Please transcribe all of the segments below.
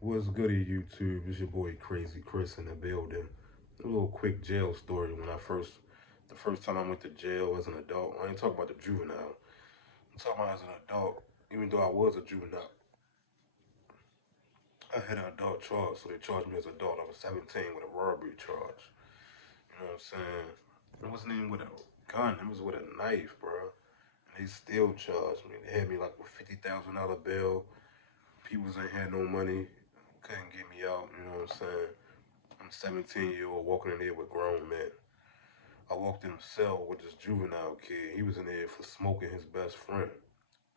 What's goody YouTube? It's your boy Crazy Chris in the building. A little quick jail story when the first time I went to jail as an adult. I ain't talking about the juvenile. I'm talking about as an adult. Even though I was a juvenile, I had an adult charge, so they charged me as an adult. I was 17 with a robbery charge. You know what I'm saying? It wasn't even with a gun. It was with a knife, bro. And they still charged me. They had me like with $50,000 bill. People ain't had no money, couldn't get me out. You know what I'm saying? I'm 17-year-old walking in there with grown men. I walked in the cell with this juvenile kid. He was in there for smoking his best friend.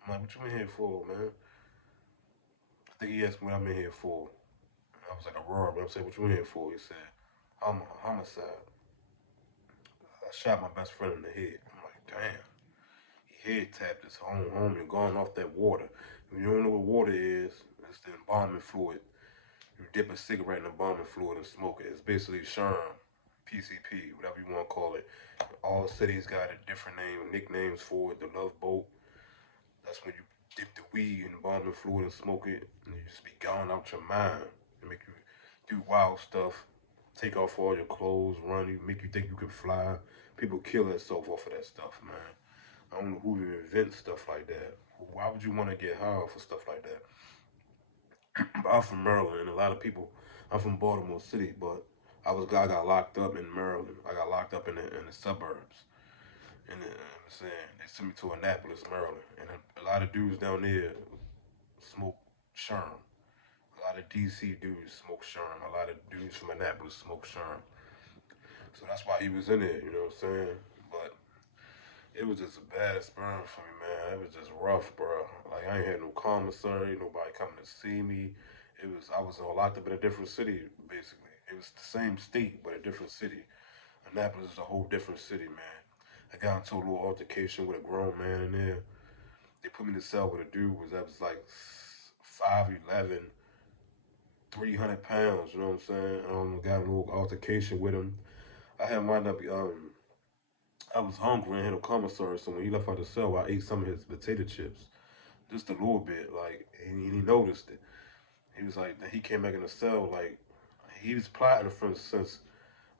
I'm like, what you in here for, man? I think he asked me what I'm in here for. I was like, a robbery. I said, what you in here for? He said, I'm a homicide. I shot my best friend in the head. I'm like, damn. He head tapped his own homie going off that water. If you don't know what water is, it's the embalming fluid. You dip a cigarette in embalming fluid and smoke it. It's basically Sherm, PCP, whatever you want to call it. All cities got a different name, nicknames for it. The Love Boat. That's when you dip the weed in embalming fluid and smoke it, and you just be gone out your mind. It make you do wild stuff, take off all your clothes, run you, make you think you can fly. People kill themselves off of that stuff, man. I don't know who invents stuff like that. Why would you want to get high for stuff like that? But I'm from Maryland, and a lot of people. I'm from Baltimore City, but I got locked up in Maryland. I got locked up in the suburbs, and I'm saying they sent me to Annapolis, Maryland, and a lot of dudes down there smoke Sherm. A lot of DC dudes smoke Sherm. A lot of dudes from Annapolis smoke Sherm. So that's why he was in there. You know what I'm saying? But it was just a bad experience for me, man. It was just rough, bro. Like I ain't had no commissary, nobody coming to see me. I was locked up in a different city, basically. It was the same state, but a different city. Annapolis is a whole different city, man. I got into a little altercation with a grown man in there. They put me in the cell with a dude that was like 5'11", 300 pounds. You know what I'm saying? Got a little altercation with him. I had wound up I was hungry and had a commissary, so when he left out the cell, I ate some of his potato chips, just a little bit, like, and he noticed it. He was like, he came back in the cell, like, he was plotting for since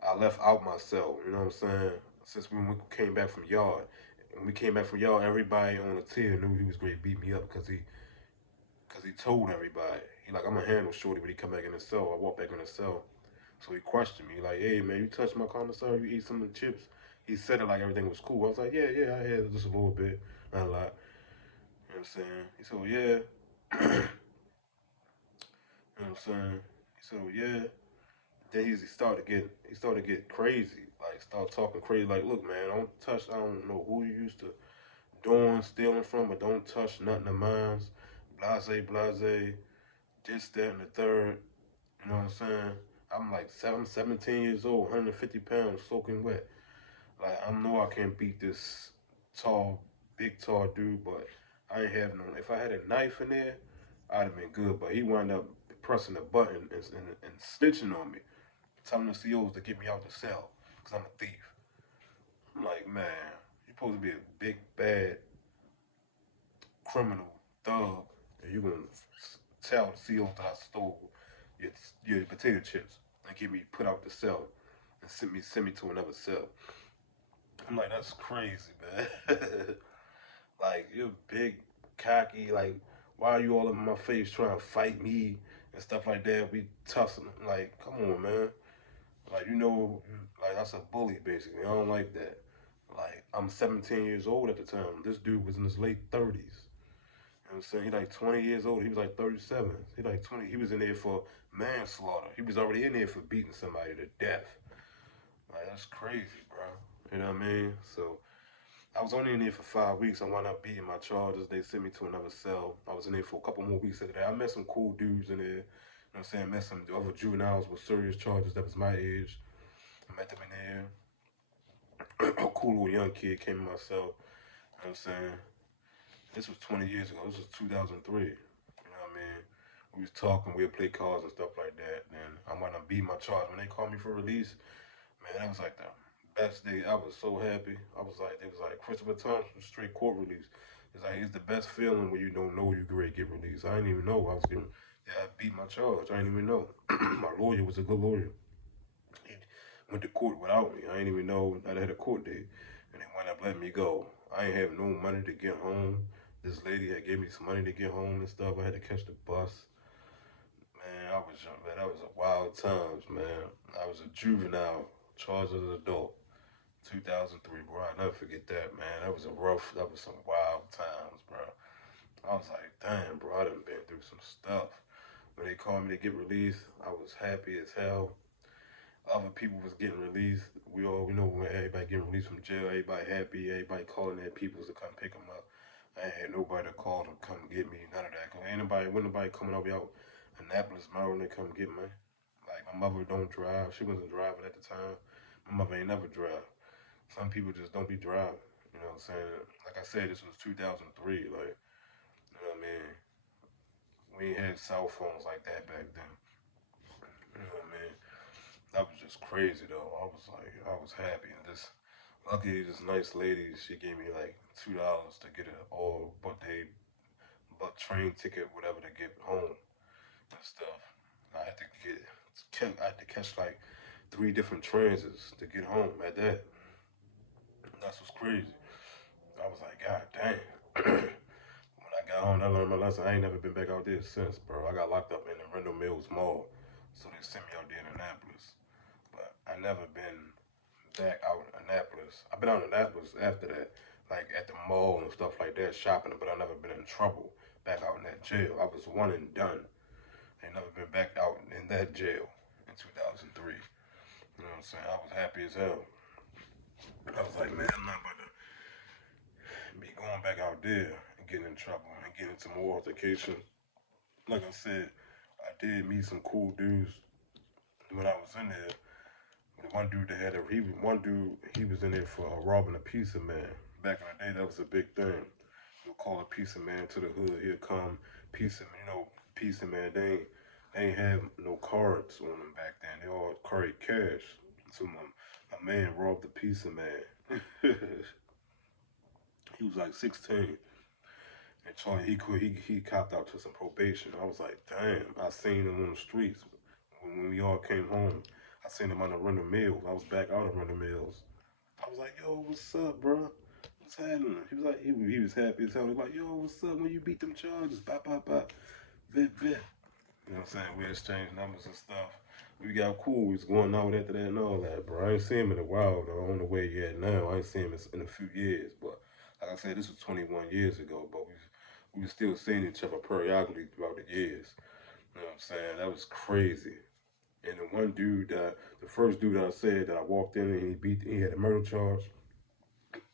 I left out my cell. You know what I'm saying? Since when we came back from yard, when we came back from yard, everybody on the tier knew he was going to beat me up because he told everybody. He like, I'm gonna handle Shorty when he come back in the cell. I walk back in the cell. So he questioned me, like, hey man, you touched my commissary, you eat some of the chips. He said it like everything was cool. I was like, yeah, I had just a little bit, not a lot. You know what I'm saying? He said, well, yeah. You know what I'm saying? He said, well, yeah. Then he started to get crazy, like start talking crazy, like, look man, I don't know who you used to doing, stealing from, but don't touch nothing of mine. Blase, this, that, and the third. You know what I'm saying? I'm like 17 years old, 150 pounds, soaking wet. Like I know I can't beat this tall, big tall dude, but I ain't have no. If I had a knife in there, I'd have been good. But he wound up pressing the button and snitching on me, telling the COs to get me out the cell because I'm a thief. I'm like, man, you're supposed to be a big bad criminal thug, and you gonna tell the COs that I stole your your potato chips and get me put out the cell and send me to another cell. I'm like, that's crazy, man. Like, you're big, cocky. Like, why are you all in my face trying to fight me and stuff like that? We tussling. Like, come on, man. Like, like, that's a bully, basically. I don't like that. Like, I'm 17 years old at the time. This dude was in his late 30s. You know what I'm saying? He like 20 years old. He was like 37. He like 20. He was in there for manslaughter. He was already in there for beating somebody to death. Like, that's crazy, bro. You know what I mean? So, I was only in there for 5 weeks. I wound up beating my charges. They sent me to another cell. I was in there for a couple more weeks after that. I met some cool dudes in there. You know what I'm saying? Met some other juveniles with serious charges that was my age. I met them in there. A cool little young kid came in my cell. You know what I'm saying? This was 20 years ago. This was 2003. You know what I mean? We was talking, we'd play cards and stuff like that. And I wound up beating my charge. When they called me for release, man, that was like the best day. I was so happy. It was like Christopher Thompson straight court release. It's the best feeling when you don't know you great get released. I didn't even know I was Yeah, I beat my charge. I didn't even know. My lawyer was a good lawyer. He went to court without me. I didn't even know that I had a court date. And they wound up letting me go. I ain't have no money to get home. This lady had gave me some money to get home and stuff. I had to catch the bus. Man, I was young, man. That was a wild times, man. I was a juvenile, charged as an adult. 2003, bro. I never forget that, man. That was some wild times, bro. I was like, damn, bro, I done been through some stuff. When they called me to get released, I was happy as hell. Other people was getting released. We know when everybody getting released from jail, everybody happy, everybody calling their peoples to come pick them up. I ain't had nobody to call to come get me, none of that. Cause when nobody coming over out Annapolis, Maryland, to come get me. Like my mother don't drive. She wasn't driving at the time. My mother ain't never drive. Some people just don't be driving. You know what I'm saying? Like I said, this was 2003. Like, you know what I mean? We ain't had cell phones like that back then. You know what I mean? That was just crazy though. I was happy. And this, luckily, this nice lady, she gave me like $2 to get an all but train ticket, whatever, to get home and stuff. I had to I had to catch like three different transits to get home at that. That's what's crazy. I was like, God damn. When I got home, I learned my lesson. I ain't never been back out there since, bro. I got locked up in the Rendell Mills Mall, so they sent me out there in Annapolis. But I never been back out in Annapolis. I've been out in Annapolis after that, like at the mall and stuff like that, shopping. But I never been in trouble back out in that jail. I was one and done. I ain't never been back out in that jail in 2003. You know what I'm saying? I was happy as hell. I was like, man, I'm not about to be going back out there and getting in trouble and getting into more altercation. Like I said, I did meet some cool dudes when I was in there. The one dude that had a one dude he was in there for robbing a pizza man. Back in the day, that was a big thing. You'll call a pizza man to the hood. He'll come, pizza, pizza man. They ain't have no cards on them back then. They all carried cash. So my man robbed the pizza man. He was like 16. And Charlie, he copped out to some probation. I was like, damn. I seen him on the streets when we all came home. I seen him on the Run the Mills. I was back out of Run the Mills. I was like, yo, what's up, bro? What's happening? He was like, he was happy as hell. He was like, yo, what's up? When you beat them charges, bop, bop, bop, vet, vet. You know what I'm saying? We exchanged numbers and stuff. We got cool. We was going out after that and all that, bro. I ain't seen him in a while, though. I don't know where he at now. I ain't seen him in a few years, but like I said, this was 21 years ago, but we was still seeing each other periodically throughout the years. You know what I'm saying? That was crazy. And the one dude, the first dude I said that I walked in and he had a murder charge.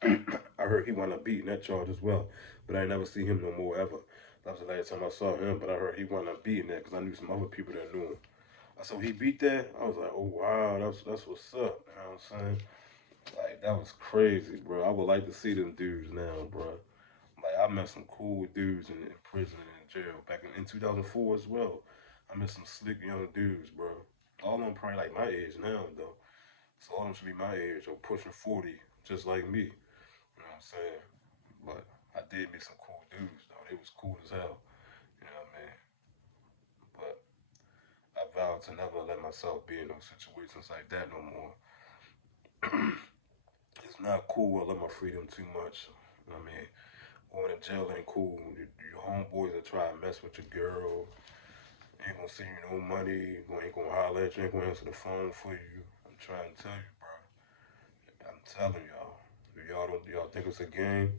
I heard he wound up beating that charge as well, but I never see him no more ever. That was the last time I saw him, but I heard he wound up beating that because I knew some other people that knew him. So he beat that. I was like, oh wow, that's what's up. You know what I'm saying? Like that was crazy, bro. I would like to see them dudes now, bro. Like I met some cool dudes in prison and in jail back in 2004 as well. I met some slick young dudes, bro. All of them probably like my age now, though. So all of them should be my age or pushing 40, just like me. You know what I'm saying? But I did meet some cool dudes, though. They was cool as hell. You know what I mean? But I vowed to never let myself be in those situations like that no more. It's not cool. I love my freedom too much. I mean, going to jail ain't cool. Your homeboys will try and mess with your girl. Ain't gonna send you no money. Ain't gonna holler at you. Ain't gonna answer the phone for you. I'm trying to tell you, bro. I'm telling y'all. If y'all think it's a game,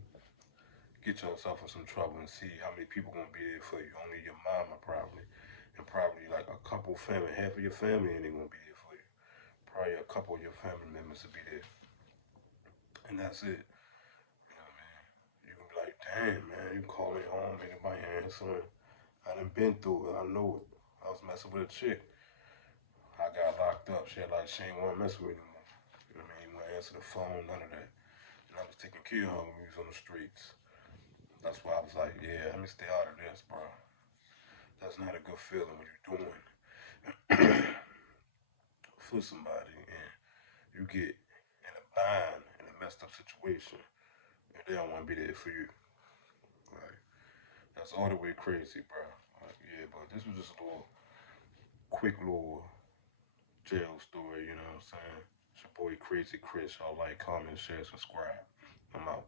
get yourself in some trouble and see how many people gonna be there for you. Only your mama probably, and probably like a couple family, half of your family ain't gonna be there for you. Probably a couple of your family members will be there, and that's it. You know what I mean? You can be like, damn man, you call me home, anybody answering? I done been through it. I know it. I was messing with a chick. I got locked up. She ain't want to mess with me no more. You know what I mean? Want to answer the phone, none of that. And I was taking care of her when we was on the streets. That's why I was like, yeah, let me stay out of this, bro. That's not a good feeling when you're doing for somebody and you get in a bind in a messed up situation and they don't want to be there for you. Like that's all the way crazy, bro. Yeah, but this was just a little quick little jail story, you know what I'm saying? It's your boy Crazy Chris. Y'all like, comment, share, subscribe. I'm out.